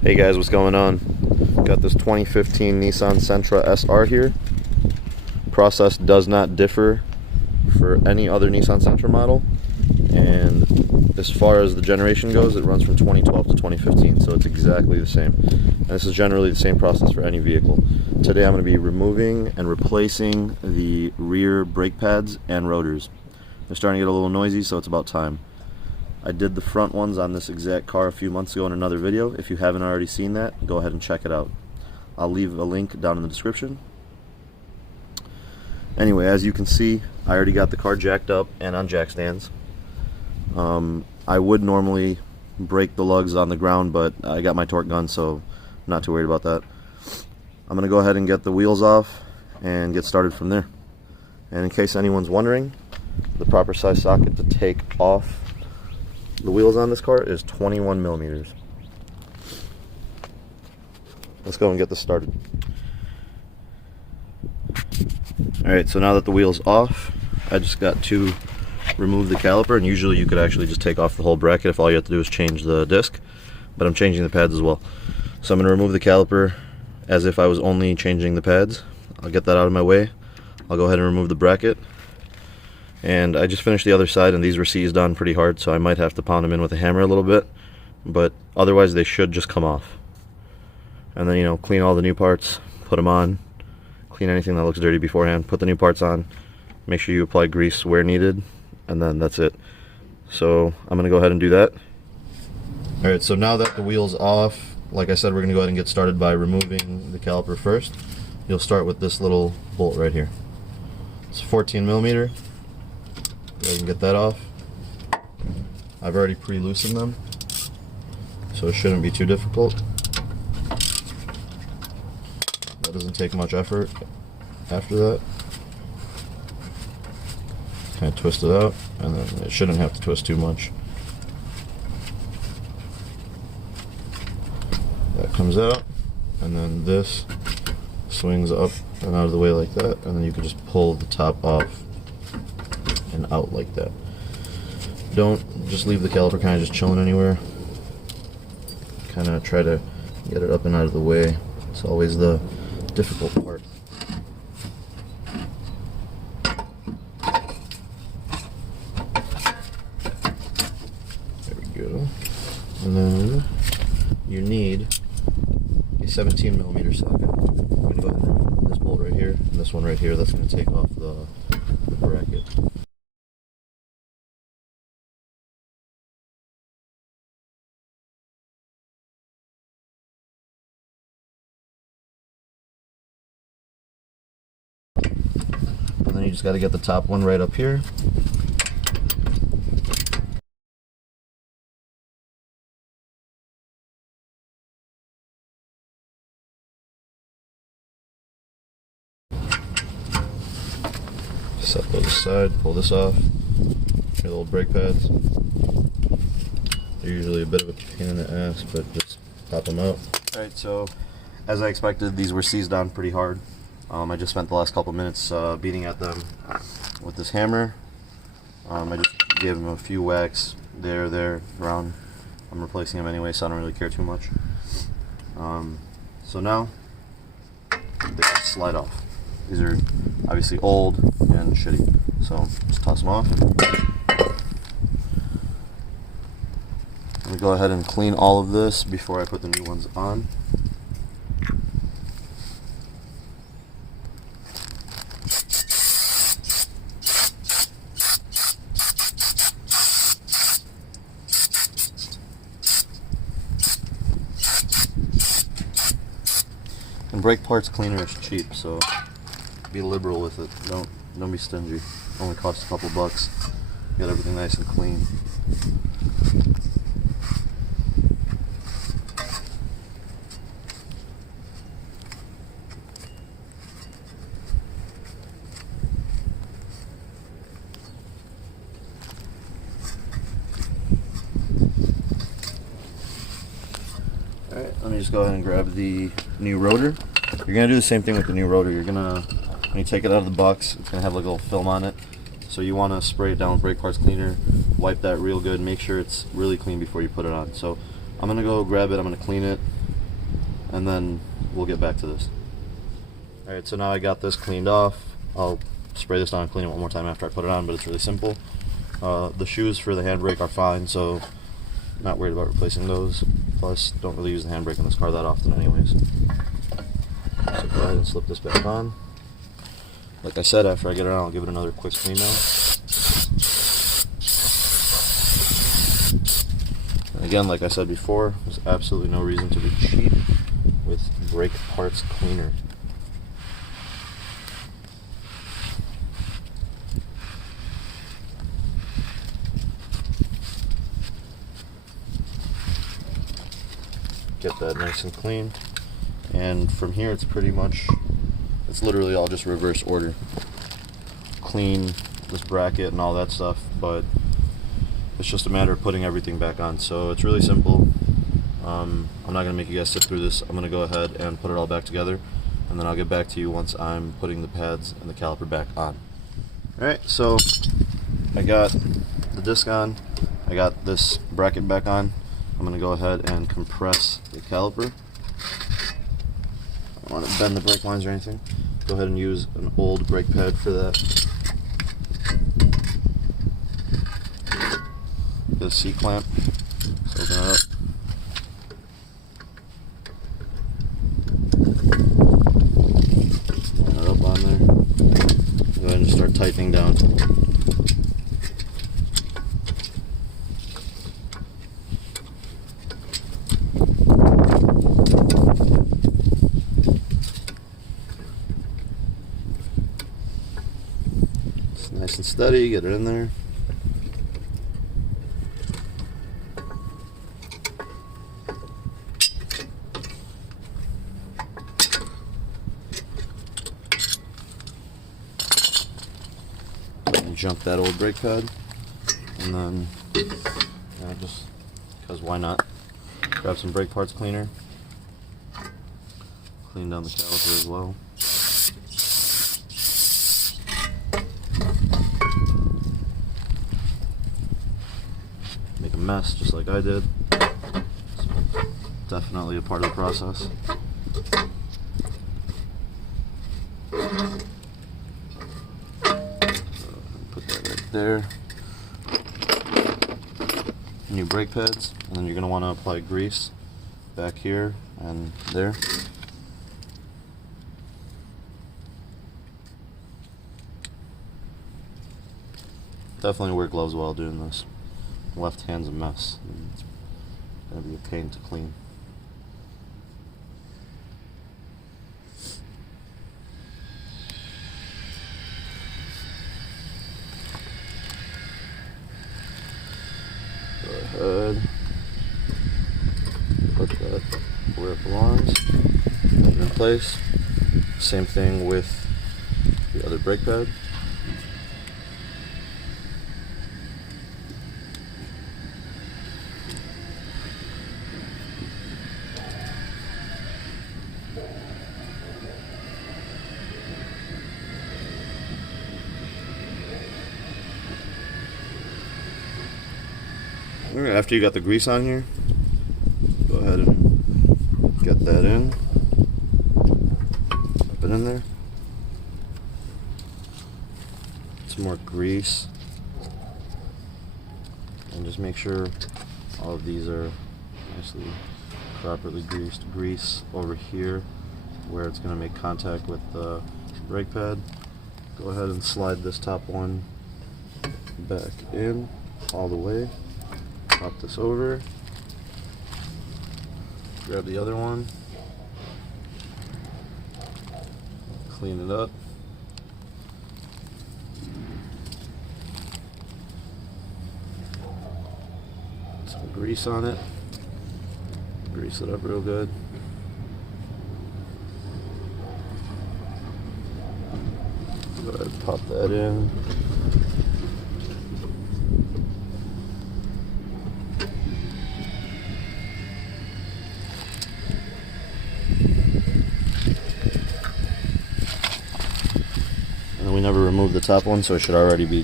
Hey guys, what's going on? Got this 2015 Nissan Sentra SR here. Process does not differ for any other Nissan Sentra model, and as far as the generation goes, it runs from 2012 to 2015, so it's exactly the same. And this is generally the same process for any vehicle. Today I'm going to be removing and replacing the rear brake pads and rotors. They're starting to get a little noisy, so it's about time. I did the front ones on this exact car a few months ago in another video. If you haven't already seen that, go ahead and check it out. I'll leave a link down in the description. Anyway, as you can see, I already got the car jacked up and on jack stands. I would normally break the lugs on the ground, but I got my torque gun, so I'm not too worried about that. I'm going to go ahead and get the wheels off and get started from there. And in case anyone's wondering, the proper size socket to take off the wheels on this car is 21 millimeters. Let's go and get this started. Alright, so now that the wheel's off, I just got to remove the caliper, and usually you could actually just take off the whole bracket if all you have to do is change the disc, but I'm changing the pads as well. So I'm going to remove the caliper as if I was only changing the pads. I'll get that out of my way. I'll go ahead and remove the bracket. And I just finished the other side, and these were seized on pretty hard, so I might have to pound them in with a hammer a little bit, but otherwise they should just come off. And then, you know, clean all the new parts, put them on, clean anything that looks dirty beforehand, put the new parts on, make sure you apply grease where needed, and then that's it. So I'm going to go ahead and do that. Alright, so now that the wheel's off, like I said, we're going to go ahead and get started by removing the caliper first. You'll start with this little bolt right here. It's 14 millimeter. Go ahead and get that off. I've already pre-loosened them, so it shouldn't be too difficult. That doesn't take much effort. After that, kind of twist it out, and then it shouldn't have to twist too much. That comes out, and then this swings up and out of the way like that, and then you can just pull the top off and out like that. Don't just leave the caliper kind of just chilling anywhere. Kind of try to get it up and out of the way. It's always the difficult part. There we go. And then you need a 17 millimeter socket. I'm going to go ahead and remove this bolt right here and this one right here. That's going to take off the bracket. And then you just got to get the top one right up here. Set those aside, pull this off. Your little brake pads. They're usually a bit of a pain in the ass, but just pop them out. Alright, so as I expected, these were seized on pretty hard. I just spent the last couple minutes beating at them with this hammer. I just gave them a few whacks there, around. I'm replacing them anyway, so I don't really care too much. So now they just slide off. These are obviously old and shitty, so just toss them off. Let me go ahead and clean all of this before I put the new ones on. And brake parts cleaner is cheap, so be liberal with it. Don't be stingy. It only costs a couple bucks. Get everything nice and clean. Alright, let me just go ahead and grab the new rotor. You're going to do the same thing with the new rotor. You're going to, when you take it out of the box, it's going to have like a little film on it. So you want to spray it down with brake parts cleaner, wipe that real good, make sure it's really clean before you put it on. So I'm going to go grab it, I'm going to clean it, and then we'll get back to this. Alright, so now I got this cleaned off. I'll spray this down and clean it one more time after I put it on, but it's really simple. The shoes for the handbrake are fine, so not worried about replacing those. Plus, don't really use the handbrake in this car that often anyways. So go ahead and slip this back on. Like I said, after I get it on, I'll give it another quick clean now. And again, like I said before, there's absolutely no reason to be cheap with brake parts cleaner. Get that nice and clean, and from here it's literally all just reverse order. Clean this bracket and all that stuff, but it's just a matter of putting everything back on. So it's really simple. I'm not going to make you guys sit through this. I'm going to go ahead and put it all back together, and then I'll get back to you once I'm putting the pads and the caliper back on. Alright, so I got the disc on, I got this bracket back on. I'm going to go ahead and compress the caliper. I don't want to bend the brake lines or anything. Go ahead and use an old brake pad for that. The seat clamp. So open it up. Line it up on there. Go ahead and just start tightening down. Nice and steady, get it in there. And jump that old brake pad, and then just because why not, grab some brake parts cleaner, clean down the caliper as well. Make a mess just like I did. It's definitely a part of the process. Put that right there. New brake pads, and then you're going to want to apply grease back here and there. Definitely wear gloves while doing this. Left hand's a mess. It's going to be a pain to clean. Go ahead, put that where it belongs, put it in place. Same thing with the other brake pad. Alright, after you got the grease on here, go ahead and get that in. Put it in there. Some more grease. And just make sure all of these are nicely properly greased. Grease over here where it's going to make contact with the brake pad. Go ahead and slide this top one back in all the way. Pop this over, grab the other one, clean it up, put some grease on it, grease it up real good. Go ahead and pop that in. We never removed the top one, so it should already be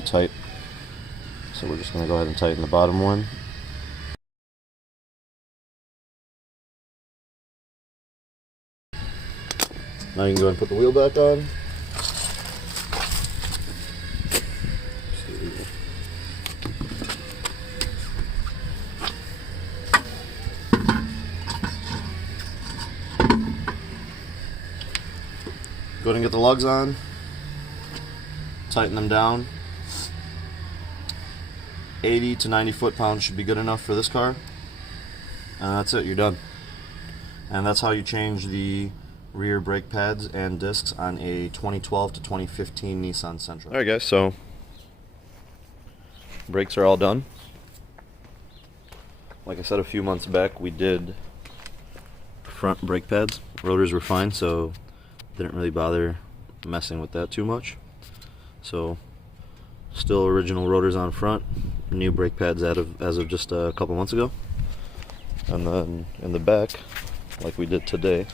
tight. So we're just going to go ahead and tighten the bottom one. Now you can go ahead and put the wheel back on. Go ahead and get the lugs on. Tighten them down. 80 to 90 foot-pounds should be good enough for this car. And that's it, you're done. And that's how you change the rear brake pads and discs on a 2012 to 2015 Nissan Sentra. Alright guys, so brakes are all done. Like I said a few months back, we did front brake pads. Rotors were fine, so didn't really bother messing with that too much. So still original rotors on front, new brake pads as of just a couple months ago. And then in the back, like we did today,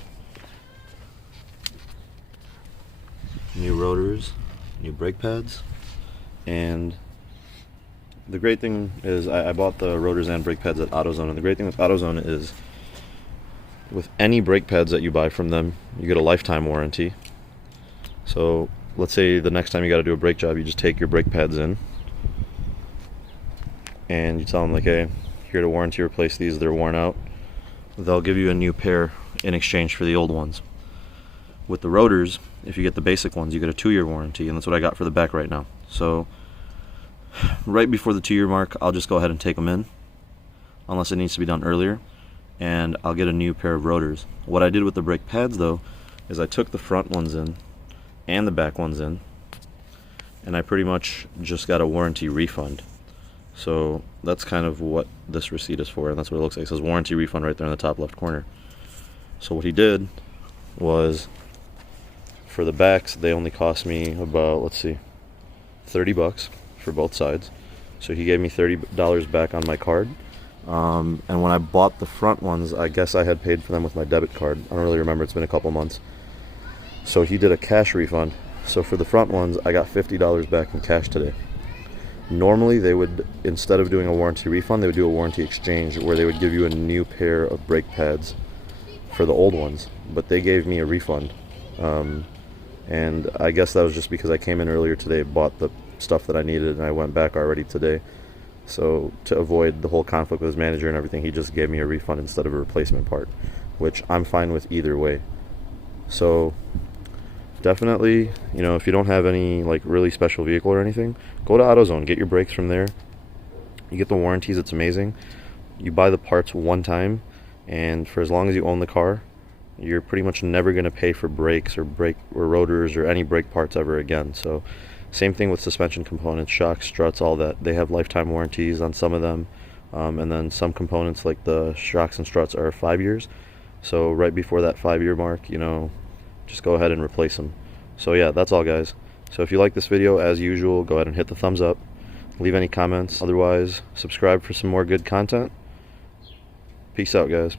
new rotors, new brake pads. And the great thing is I bought the rotors and brake pads at AutoZone, and the great thing with AutoZone is with any brake pads that you buy from them, you get a lifetime warranty. So let's say the next time you got to do a brake job, you just take your brake pads in and you tell them, like, hey, here to warranty replace these, they're worn out. They'll give you a new pair in exchange for the old ones. With the rotors, if you get the basic ones, you get a 2-year warranty, and that's what I got for the back right now. So right before the 2-year mark, I'll just go ahead and take them in, unless it needs to be done earlier, and I'll get a new pair of rotors. What I did with the brake pads though is I took the front ones in and the back ones in, and I pretty much just got a warranty refund. So that's kind of what this receipt is for, and that's what it looks like. It says warranty refund right there in the top left corner. So what he did was, for the backs, they only cost me about, let's see, $30 for both sides. So he gave me $30 back on my card. And when I bought the front ones, I guess I had paid for them with my debit card. I don't really remember, it's been a couple months. So he did a cash refund. So for the front ones, I got $50 back in cash today. Normally they would, instead of doing a warranty refund, they would do a warranty exchange where they would give you a new pair of brake pads for the old ones, but they gave me a refund. And I guess that was just because I came in earlier today, bought the stuff that I needed, and I went back already today. So to avoid the whole conflict with his manager and everything, he just gave me a refund instead of a replacement part, which I'm fine with either way. So definitely, you know, if you don't have any like really special vehicle or anything, go to AutoZone, get your brakes from there. You get the warranties, it's amazing. You buy the parts one time, and for as long as you own the car, you're pretty much never going to pay for brakes or rotors or any brake parts ever again. So same thing with suspension components, shocks, struts, all that. They have lifetime warranties on some of them, and then some components like the shocks and struts are 5 years. So right before that 5-year mark, you know, just go ahead and replace them. So yeah, that's all guys. So if you like this video, as usual, go ahead and hit the thumbs up, leave any comments. Otherwise, subscribe for some more good content. Peace out guys.